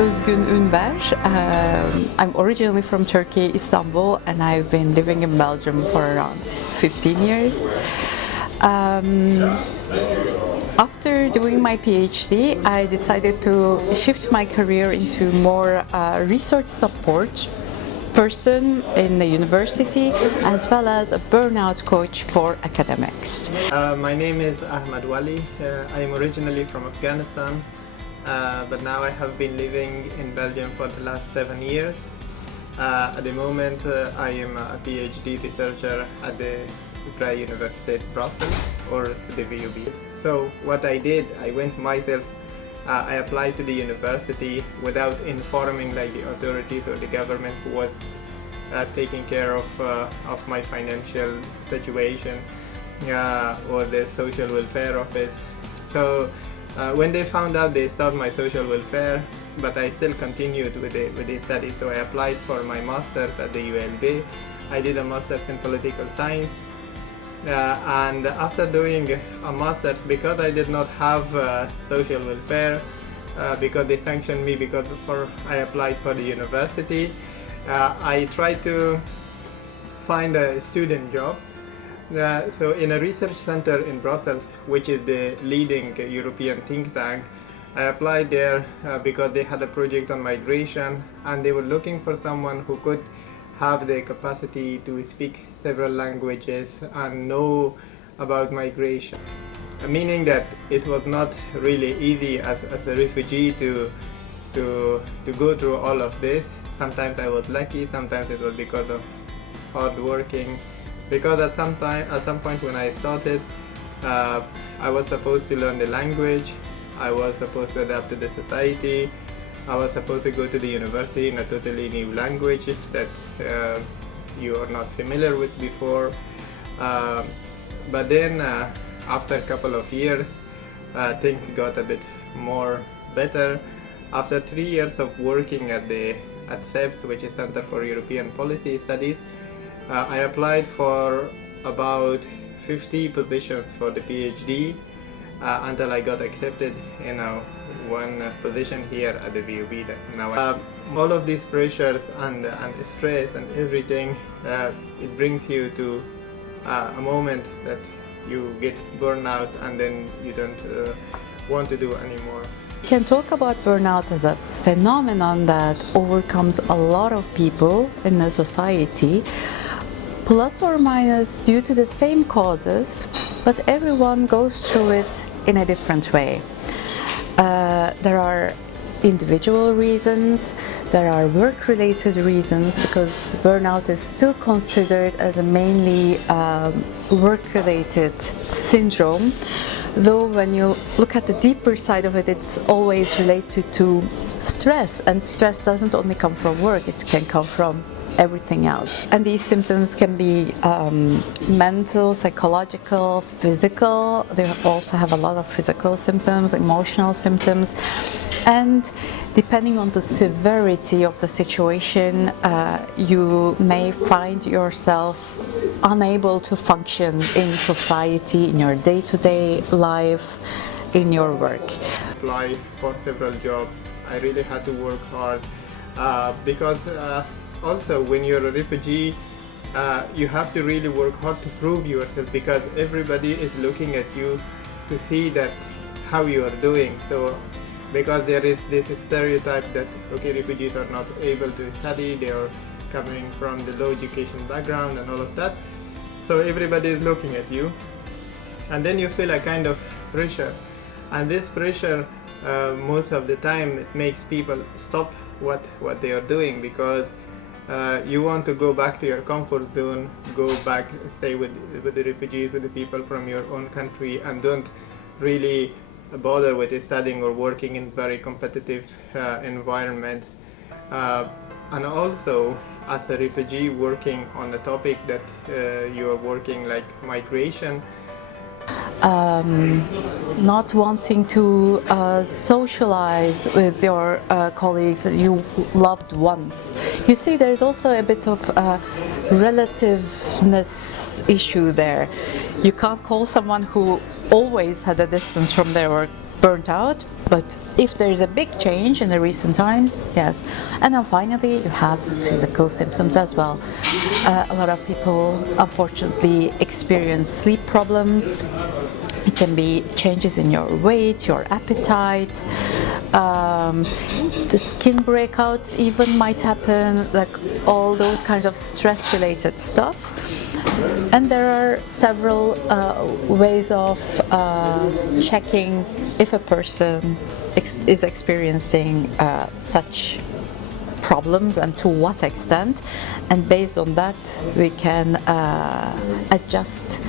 Özgün Ünver. I'm originally from Turkey, Istanbul, and I've been living in Belgium for around 15 years. After doing my PhD, I decided to shift my career into more research support person in the university, as well as a burnout coach for academics. My name is Ahmad Wali. I am originally from Afghanistan, but now I have been living in Belgium for the last 7 years. At the moment, I am a PhD researcher at the University of Brussels, or the VUB. So what I did, I went myself, I applied to the university without informing the authorities or the government who was taking care of my financial situation or the social welfare office. So when they found out, they stopped my social welfare, but I still continued with the study. So I applied for my master's at the ULB. I did a master's in political science. And after doing a master's, because I did not have social welfare, because they sanctioned me because I applied for the university, I tried to find a student job. So in a research center in Brussels, which is the leading European think tank, I applied there because they had a project on migration, and they were looking for someone who could have the capacity to speak several languages and know about migration. Meaning that it was not really easy as a refugee to go through all of this. Sometimes I was lucky, sometimes it was because of hard working. Because at some point when I started, I was supposed to learn the language, I was supposed to adapt to the society, I was supposed to go to the university in a totally new language that you are not familiar with before. But then after a couple of years, things got a bit more better. After 3 years of working at CEPS, which is Center for European Policy Studies, I applied for about 50 positions for the PhD until I got accepted in one position here at the VUB. Now, all of these pressures and stress and everything, it brings you to a moment that you get burnout and then you don't want to do anymore. We can talk about burnout as a phenomenon that overcomes a lot of people in the society, plus or minus due to the same causes, but everyone goes through it in a different way. There are individual reasons, there are work-related reasons, because burnout is still considered as a mainly work-related syndrome, though when you look at the deeper side of it, it's always related to stress, and stress doesn't only come from work, it can come from everything else. And these symptoms can be mental, psychological, physical. They also have a lot of physical symptoms, emotional symptoms, and depending on the severity of the situation, you may find yourself unable to function in society, in your day-to-day life, in your work. Apply for several jobs. I really had to work hard because also when you're a refugee, you have to really work hard to prove yourself, because everybody is looking at you to see that how you are doing. So because there is this stereotype that refugees are not able to study, they are coming from the low education background and all of that, so everybody is looking at you, and then you feel a kind of pressure, and this pressure most of the time it makes people stop what they are doing, because you want to go back to your comfort zone, go back, stay with the refugees, with the people from your own country, and don't really bother with studying or working in very competitive environments. And also, as a refugee working on a topic that you are working like migration, not wanting to socialize with your colleagues that you loved once. You see, there's also a bit of relativeness issue there. You can't call someone who always had a distance from their work burnt out, But if there is a big change in the recent times, yes. And then finally, you have physical symptoms as well. A lot of people, unfortunately, experience sleep problems. It can be changes in your weight, your appetite, the skin breakouts even might happen, like all those kinds of stress-related stuff. And there are several ways of checking if a person is experiencing such problems and to what extent, and based on that we can adjust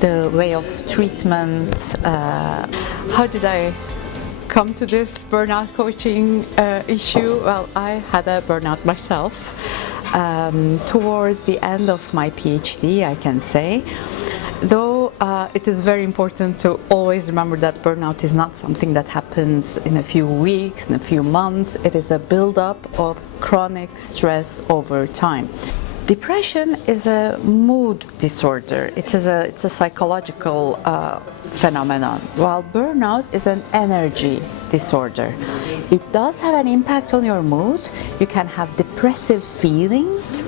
the way of treatment. How did I come to this burnout coaching issue? Well, I had a burnout myself towards the end of my PhD, I can say. Though it is very important to always remember that burnout is not something that happens in a few weeks, in a few months. It is a build-up of chronic stress over time. Depression is a mood disorder. It's a psychological phenomenon, while burnout is an energy disorder. It does have an impact on your mood. You can have depressive feelings.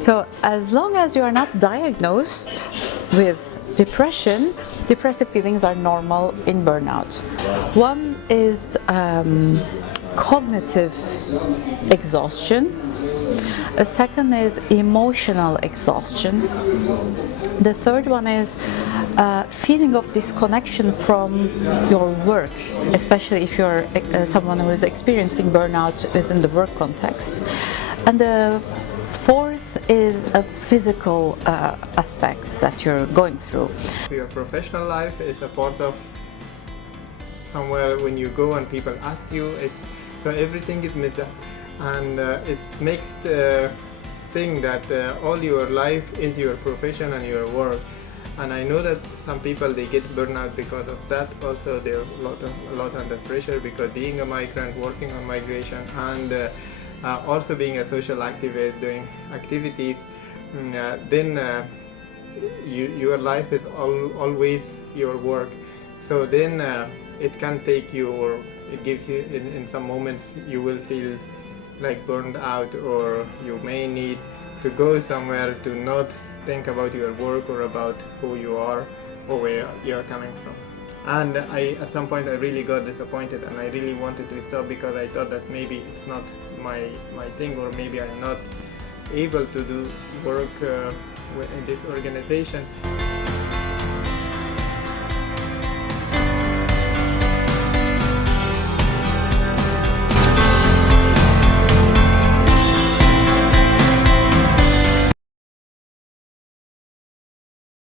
So as long as you are not diagnosed with depression, depressive feelings are normal in burnout. One is cognitive exhaustion. A second is emotional exhaustion. The third one is feeling of disconnection from your work, especially if you're someone who is experiencing burnout within the work context. And the fourth is a physical aspects that you're going through. Your professional life is a part of somewhere when you go and people ask you, so everything is missing. And it makes the thing that all your life is your profession and your work. And I know that some people, they get burnout because of that. Also, they're a lot under pressure because being a migrant, working on migration, and also being a social activist, doing activities, then your life is always your work. So then it can take you, or it gives you, in some moments you will feel like burned out, or you may need to go somewhere to not think about your work or about who you are or where you're coming from. And at some point I really got disappointed, and I really wanted to stop because I thought that maybe it's not my thing, or maybe I'm not able to do work in this organization.